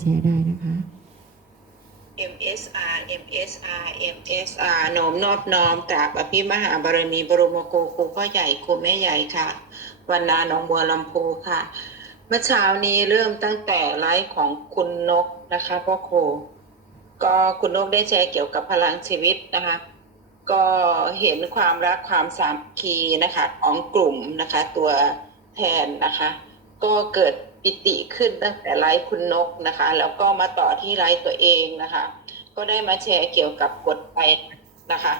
แชร์ได้นะคะ MSR MSR MSR น้อมนอบน้อมกราบอภิมหาบารมีบรมโกครูพ่อใหญ่ครูแม่ใหญ่ค่ะวันนาหนองบัวลำพูค่ะ เมื่อเช้านี้เริ่มตั้งแต่ไลฟ์ของคุณนกนะคะพ่อครูก็คุณนกได้แชร์เกี่ยวกับพลังชีวิตนะคะ ก็เห็นความรักความสามัคคีนะคะของกลุ่มนะคะ ตัวแทนนะคะ ก็เกิดปิติขึ้นตั้งแต่ไลฟ์คุณนกนะคะ แล้วก็มาต่อที่ไลฟ์ตัวเองนะคะ ก็ได้มาแชร์เกี่ยวกับกฎไปนะคะ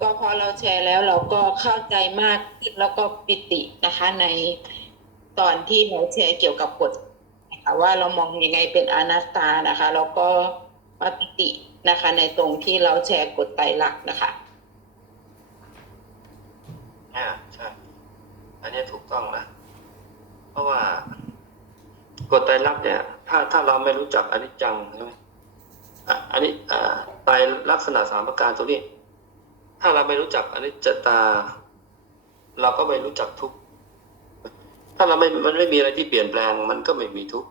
ก็พอเราแชร์แล้วเราก็เข้าใจมากขึ้นแล้วก็ปิตินะคะในตอนที่เราแชร์เกี่ยวกับกฎนะคะว่าเรามองยังไงเป็นอนัตตานะคะ แล้วก็มาปิตินะคะ ในตรงที่เราแชร์กฎไตรลักษณ์นะคะอ่าใช่อันนี้ถูกต้องนะ เพราะว่ากฎไตรลักษณ์เนี่ย ถ้าถ้าเราไม่รู้จักอนิจจังใช่ไหมอะอันนี้อ่าไตรลักษณะสามประการตรงนี้ ถ้าเราไม่รู้จักอนิจจตา เราก็ไม่รู้จักทุกข์ถ้าเราไม่มันไม่มีอะไรที่เปลี่ยนแปลง มันก็ไม่มีทุกข์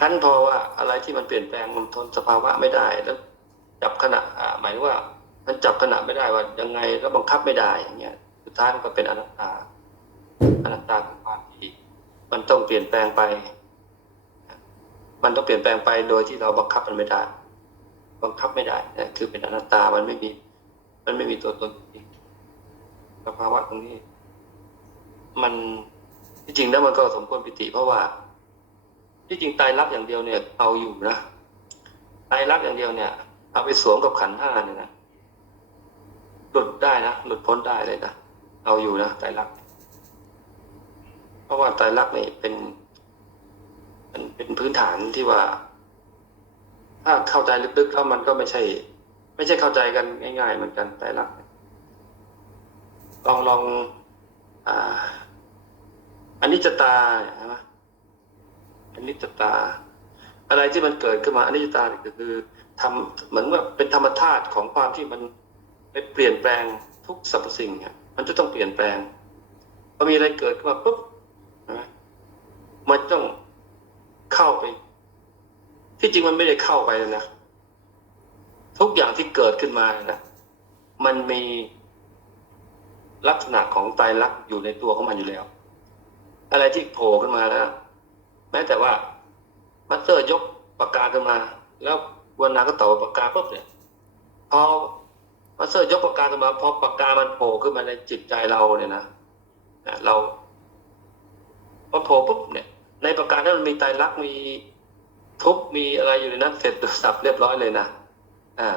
ขั้นพอว่าอะไรที่มันเปลี่ยนแปลงมันทนสภาวะไม่ได้ แล้วจับขณะหมายว่า มันจับขณะไม่ได้ว่ายังไงแล้วบังคับไม่ได้อย่างเงี้ยสุดท้ายมันก็เป็นอนัตตา อนัตตาคือความที่มันต้องเปลี่ยนแปลงไป มันต้องเปลี่ยนแปลงไปโดยที่เราบังคับมันไม่ได้ บังคับไม่ได้นะคือเป็นอนัตตา มันไม่มี มันไม่มีตัวตนจริงสภาวะตรงนี้ มันที่จริงแล้วมันก็สมควรปิติเพราะว่า ที่จริงไตรลักอย่างเดียวเนี่ยเอาอยู่นะไตรลักอย่างเดียวเนี่ย เอาไปสวมกับขันธ์ห้าเนี่ยนะหลุดได้นะหลุดพ้นได้เลยนะเอาอยู่นะไตรลัก ราะว่าไตรลักนี่เป็นมันเป็นพื้นฐานที่ว่า ถ้าเข้าใจลึกๆแล้วมันก็ไม่ใช่ ไม่ใช่เข้าใจกันง่าย ๆ เหมือนกันไตรลักลองลองอ่าอันนี้จตาใช่ไหมอันนี้จตา อะไรที่มันเกิดขึ้นมาอนิจจตาก็คือทำเหมือนว่าเป็นธรรมชาติของความที่มันไปเปลี่ยนแปลงทุกสรรพสิ่งเนี่ยมันจะต้องเปลี่ยนแปลงพอมีอะไรเกิดขึ้นมาปุ๊บ มันต้องเข้าไป ที่จริงมันไม่ได้เข้าไปเลยนะทุกอย่างที่เกิดขึ้นมาเนี่ยนะมันมีลักษณะของไตรลักษณ์อยู่ในตัวของมันอยู่แล้ว อะไรที่โผล่ขึ้นมาแล้วแม้แต่ว่ามาสเตอร์ยกปากกาขึ้นมา แล้ววันนาก็ตอปากกาปุ๊บเนี่ยพอมาสเตอร์ยกปากกาขึ้นมาพอปากกามันโผล่ขึ้นมาในจิตใจเราเนี่ยนะเราพอโผล่ปุ๊บเนี่ย ในปากกานั้นมันมีไตรลักษณ์มีทุกมีอะไรอยู่ในนั้นเสร็จสับเรียบร้อยเลยนะอ่า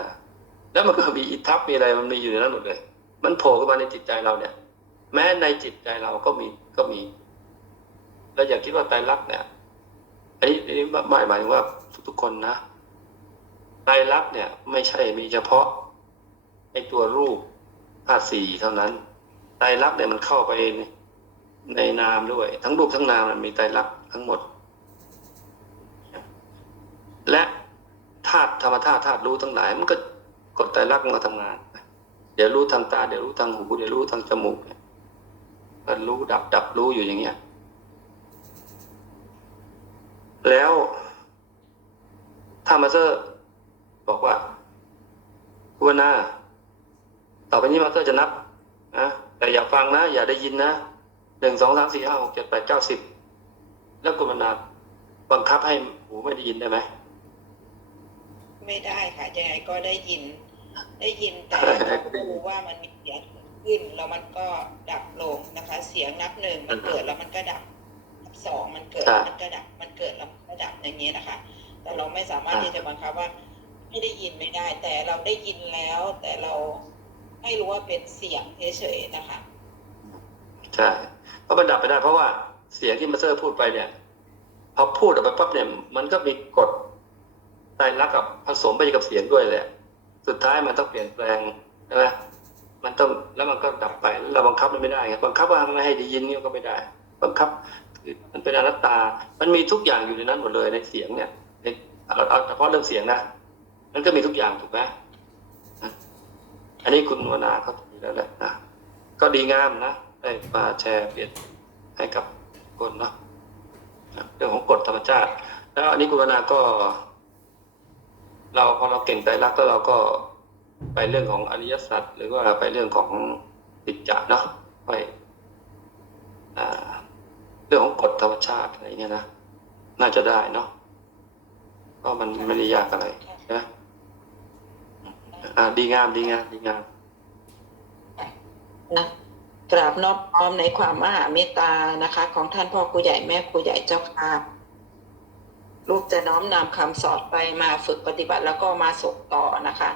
แล้วมันก็มีอิทัพมีอะไรมันมีอยู่ในนั้นหมดเลย มันโผล่ขึ้นมาในจิตใจเราเนี่ย แม้ในจิตใจเราก็มีก็มีแล้วอย่าคิดว่าไตรลักษณ์เนี่ยอันนี้อันนี้หมายหมายถึงว่าทุกๆคนนะไตรลักษณ์เนี่ย ไม่ใช่มีเฉพาะไอตัวรูปธาตุสี่เท่านั้นไตรลักษณ์เนี่ยมันเข้าไป ในนามด้วย ทั้งรูปทั้งนามมันมีไตรลักษณ์ทั้งหมด และธาตุธรรมธาตุธาตุรู้ทั้งหลาย มันก็กดไตรลักษณ์มันก็ทำงาน เดี๋ยวรู้ทางตา เดี๋ยวรู้ทางหูเดี๋ยวรู้ทางจมูกมันรู้ดับดับรู้อยู่อย่างเงี้ยแล้วถ้ามาเตอร์บอกว่าคุณนาต่อไปนี้มาเตอร์จะนับนะแต่อย่าฟังนะ อย่าได้ยินนะ หนึ่งสองสามสี่ห้าหกเจ็ดแปดเก้าสิบแล้วคุณวนาบังคับให้หูไม่ได้ยินได้ไหมไม่ได้ค่ะยังไงก็ได้ยิน ได้ยินแต่เราก็รู้ว่ามันมีเสียงขึ้นแล้วมันก็ดับลงนะคะ เสียงนับหนึ่งมันเกิดแล้วมันก็ดับนับสองมันเกิดแล้วมันก็ดับมันเกิดแล้วมันก็ดับอย่างนี้ยนะคะ แต่เราไม่สามารถที่จะบังคับว่าไม่ได้ยินไม่ได้ แต่เราได้ยินแล้ว แต่เราไม่รู้ว่าเป็นเสียงเฉยๆนะคะใช่ เพราะมันดับไปได้เพราะว่าเสียงที่มาเตอร์พูดไปเนี่ยพอพูดออกไปปั๊บเนี่ยมันก็มีกฎไตรลักกับผสมไปกับเสียงด้วยแหละ สุดท้ายมันต้องเปลี่ยนแปลงใช่ไหมมันต้องแล้วมันก็ดับไปเราบังคับมันไม่ได้ไงบังคับว่าไม่ให้ได้ยินนี่ก็ไม่ได้ บังคับมันเป็นอนัตตา มันมีทุกอย่างอยู่ในนั้นหมดเลยในเสียงเนี่ยเอาเอาเฉพาะเรื่องเสียงนะมันก็มีทุกอย่างถูกไหมอันนี้คุณวนาเขาถือแล้วแหละนะก็ดีงามนะ ได้มาแชร์เปลี่ยนให้กับคนเนาะเรื่องของกฎธรรมชาติ แล้วอันนี้คุณวนาก็ เราพอเราเก่งใจรักแล้วเราก็ไปเรื่องของอริยสัจหรือว่าไปเรื่องของติจจะเนาะไปเรื่องของกฎธรรมชาติอะไรเงี้ยนะน่าจะได้เนาะก็มันไม่ได้ยากอะไรใช่ไหมอ่าดีงามดีงามดีงามนะ กราบนอบน้อมในความมหาเมตตานะคะ ของท่านพ่อครูใหญ่แม่ครูใหญ่เจ้าค่ะลูกจะน้อมนำคำสอนไปมาฝึกปฏิบัติแล้วก็มาส่งต่อนะคะ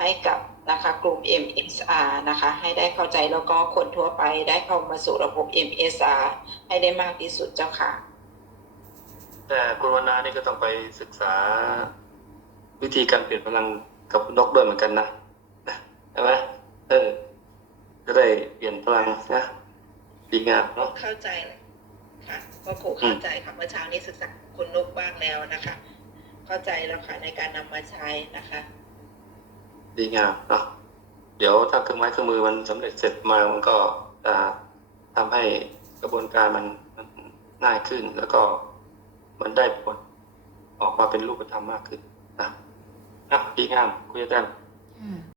ให้กับนะคะกลุ่ม MSR นะคะ ให้ได้เข้าใจแล้วก็คนทั่วไปได้เข้ามาสู่ระบบ MSR ให้ได้มากที่สุดเจ้าค่ะ แต่คุณวนานี่ก็ต้องไปศึกษาวิธีการเปลี่ยนพลังกับนกด้วยเหมือนกันนะใช่ไหมเออ จะได้เปลี่ยนพลังนะดีงามเนาะเข้าใจเลยค่ะก็ครูเข้าใจค่ะเมื่อเช้านี้ศึกษาคุณนุกบ้างแล้วนะคะ เข้าใจแล้วค่ะในการนำมาใช้นะคะ ดีงามเนาะเดี๋ยวถ้าเครื่องไม้เครื่องมือมันสำเร็จเสร็จมามันก็จะทำให้กระบวนการมันมันง่ายขึ้น แล้วก็มันได้ผลออกมาเป็นรูปธรรมมากขึ้นนะนะดีงามคุยกันอืม